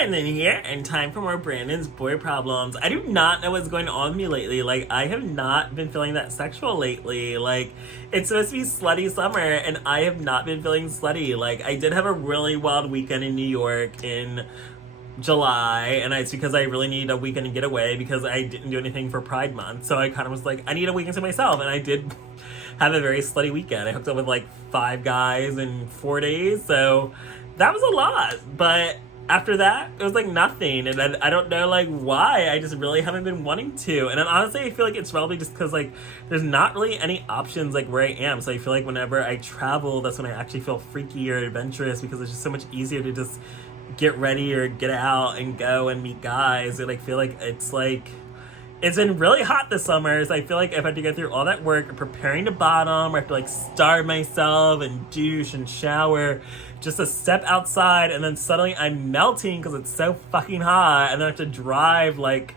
Branden here, and time for more Branden's boy problems. I do not know what's going on with me lately. Like, I have not been feeling that sexual lately. Like, it's supposed to be slutty summer, and I have not been feeling slutty. Like, I did have a really wild weekend in New York in July, and it's because I really needed a weekend to get away because I didn't do anything for Pride Month. So I kind of was like, I need a weekend to myself, and I did have a very slutty weekend. I hooked up with like 5 guys in 4 days, so that was a lot. But after that, it was like nothing, and I don't know like why. I just really haven't been wanting to, and then honestly, I feel like it's probably just because like there's not really any options like where I am. So I feel like whenever I travel, that's when I actually feel freaky or adventurous because it's just so much easier to just get ready or get out and go and meet guys. And I feel like it's been really hot this summer, so I feel like if I have to go through all that work preparing to bottom, or I have to like starve myself and douche and shower just to step outside, and then suddenly I'm melting because it's so fucking hot, and then I have to drive like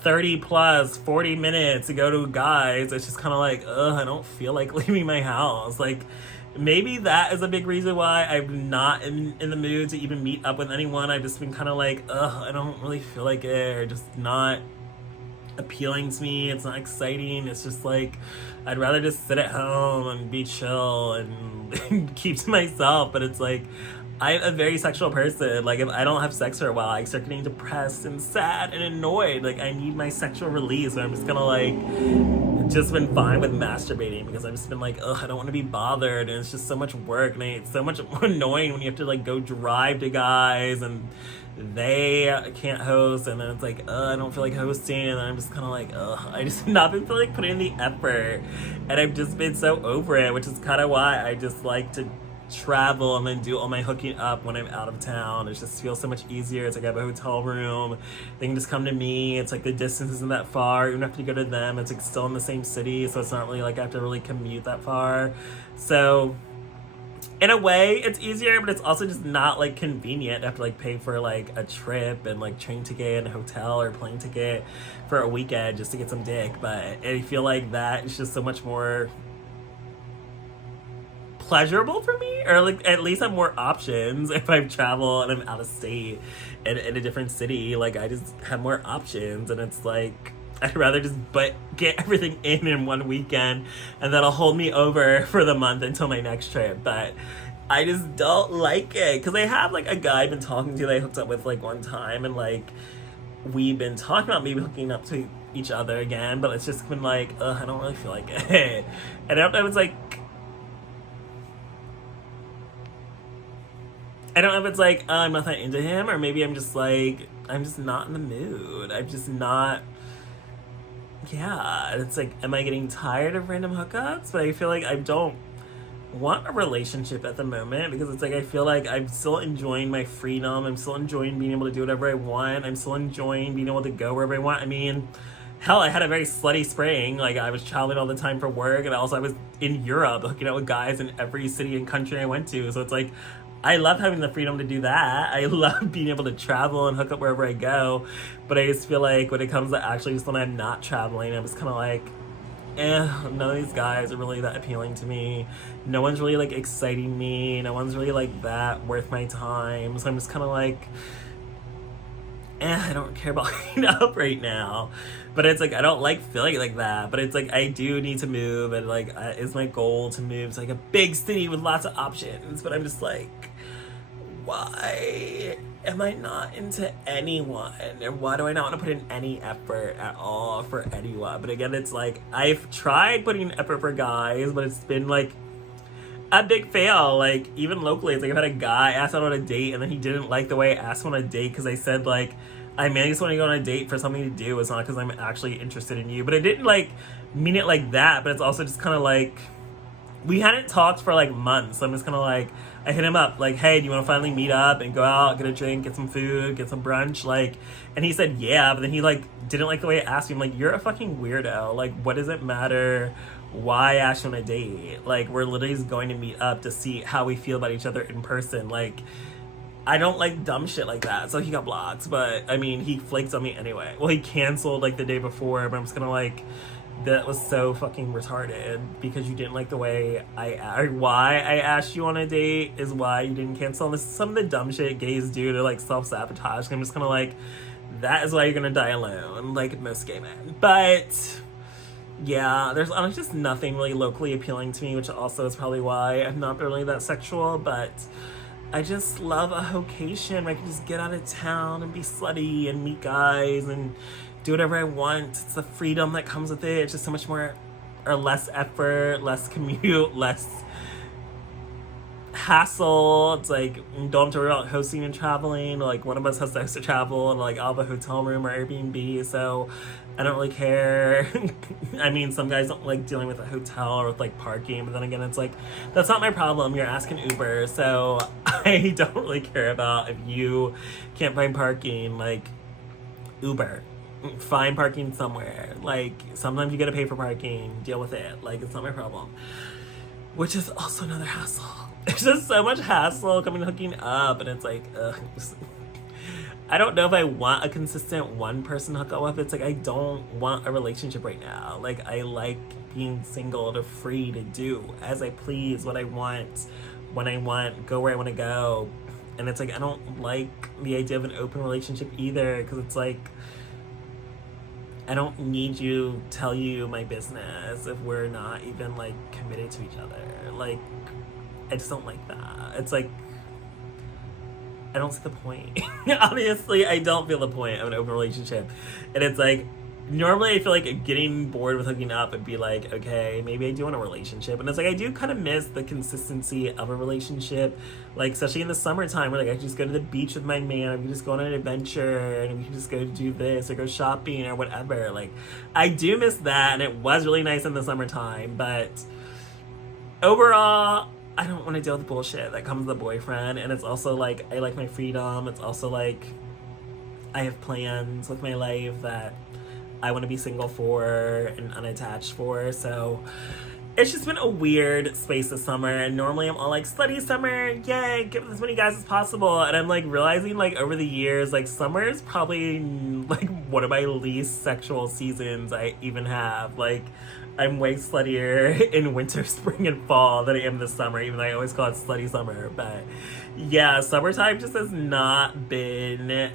30 plus 40 minutes to go to guys. It's just kind of like, I don't feel like leaving my house. Like, maybe that is a big reason why I'm not in the mood to even meet up with anyone. I've just been kind of like, I don't really feel like it, or just not appealing to me. It's not exciting. It's just like I'd rather just sit at home and be chill and keep to myself. But it's like I'm a very sexual person. Like, if I don't have sex for a while, I start getting depressed and sad and annoyed. Like, I need my sexual release. So I'm just gonna like just been fine with masturbating because I've just been like, I don't want to be bothered, and it's just so much work, and it's so much annoying when you have to like go drive to guys and they can't host, and then it's like, I don't feel like hosting, and then I'm just kind of like, I just have not been feeling like putting in the effort, and I've just been so over it, which is kind of why I just like to travel and then do all my hooking up when I'm out of town. It just feels so much easier. It's like I have a hotel room, they can just come to me. It's like the distance isn't that far, you don't have to go to them. It's like still in the same city, so it's not really like I have to really commute that far. So in a way it's easier, but it's also just not like convenient to have to like pay for like a trip and like train ticket and a hotel or plane ticket for a weekend just to get some dick. But I feel like that is just so much more pleasurable for me, or like at least have more options if I travel and I'm out of state and in a different city. Like, I just have more options, and it's like I'd rather just get everything in one weekend, and that'll hold me over for the month until my next trip. But I just don't like it because I have like a guy I've been talking to that I hooked up with like one time, and like we've been talking about maybe hooking up to each other again, but it's just been like, I don't really feel like it. And I don't know if it's like, I don't know if it's like, I'm not that into him, or maybe I'm just like, I'm just not in the mood. I'm just not, yeah. It's like, am I getting tired of random hookups? But I feel like I don't want a relationship at the moment, because it's like, I feel like I'm still enjoying my freedom. I'm still enjoying being able to do whatever I want. I'm still enjoying being able to go wherever I want. I mean, hell, I had a very slutty spring. Like, I was traveling all the time for work, and also I was in Europe hooking out with guys in every city and country I went to. So it's like, I love having the freedom to do that. I love being able to travel and hook up wherever I go. But I just feel like when it comes to actually just when I'm not traveling, I'm just kind of like, none of these guys are really that appealing to me. No one's really like exciting me. No one's really like that worth my time. So I'm just kind of like, I don't care about hooking up right now. But it's like, I don't like feeling like that. But it's like, I do need to move, and like, it's my goal to move to like a big city with lots of options. But I'm just like, why am I not into anyone? And why do I not want to put in any effort at all for anyone? But again, it's like, I've tried putting effort for guys, but it's been like a big fail. Like, even locally, it's like I've had a guy ask out on a date, and then he didn't like the way I asked him on a date because I said like, I mainly just want to go on a date for something to do. It's not because I'm actually interested in you. But I didn't like mean it like that, but it's also just kind of like, we hadn't talked for like months. So I'm just kind of like, I hit him up like, hey, do you want to finally meet up and go out, get a drink, get some food, get some brunch? Like, and he said, yeah, but then he like didn't like the way I asked him. Like, you're a fucking weirdo. Like, what does it matter why I asked you on a date? Like, we're literally just going to meet up to see how we feel about each other in person. Like, I don't like dumb shit like that. So he got blocked, but I mean, he flaked on me anyway. Well, he canceled like the day before, but I'm just gonna like, that was so fucking retarded because you didn't like the way or why I asked you on a date is why you didn't cancel. And this is some of the dumb shit gays do to like self-sabotage. I'm just kind of like, that is why you're gonna die alone, like most gay men. But yeah, there's honestly just nothing really locally appealing to me, which also is probably why I'm not really that sexual. But I just love a vocation where I can just get out of town and be slutty and meet guys and do whatever I want. It's the freedom that comes with it. It's just so much more, or less effort, less commute, less hassle. It's like, don't have to worry about hosting and traveling. Like, one of us has to host to travel, and like, I'll have a hotel room or Airbnb, so I don't really care. I mean, some guys don't like dealing with a hotel or with like parking, but then again, it's like, that's not my problem. You're asking Uber, so I don't really care about if you can't find parking. Like, Uber, find parking somewhere. Like, sometimes you gotta pay for parking, deal with it. Like, it's not my problem. Which is also another hassle. It's just so much hassle coming and hooking up, and it's like, ugh. I don't know if I want a consistent one person hookup with. It's like, I don't want a relationship right now. Like, I like being single and free to do as I please, what I want, when I want, go where I want to go. And it's like, I don't like the idea of an open relationship either, because it's like, I don't need you tell you my business if we're not even like committed to each other. Like, I just don't like that. It's like, I don't see the point. Obviously, I don't feel the point of an open relationship. And it's like, normally I feel like getting bored with hooking up would be like, okay, maybe I do want a relationship. And it's like, I do kind of miss the consistency of a relationship. Like, especially in the summertime where like I can just go to the beach with my man, or we can just go on an adventure, and we can just go do this or go shopping or whatever. Like, I do miss that, and it was really nice in the summertime. But overall, I don't want to deal with the bullshit that comes with a boyfriend. And it's also like, I like my freedom. It's also like, I have plans with my life that I want to be single for and unattached for. So it's just been a weird space this summer. And normally I'm all like, slutty summer, yay, get with as many guys as possible. And I'm like realizing like over the years, like summer is probably like one of my least sexual seasons I even have. Like, I'm way sluttier in winter, spring, and fall than I am this summer, even though I always call it slutty summer. But yeah, summertime just has not been it.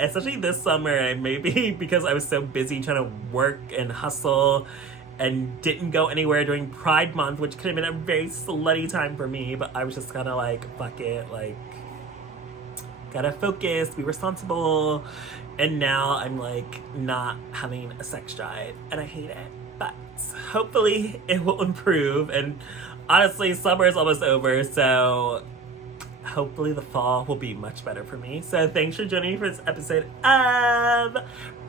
Especially this summer, and maybe because I was so busy trying to work and hustle and didn't go anywhere during Pride Month, which could have been a very slutty time for me, but I was just kind of like, fuck it, like, gotta focus, be responsible. And now I'm like not having a sex drive, and I hate it. But hopefully it will improve. And honestly, summer is almost over, so hopefully the fall will be much better for me. So thanks for joining me for this episode of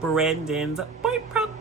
Branden's Boy Problem.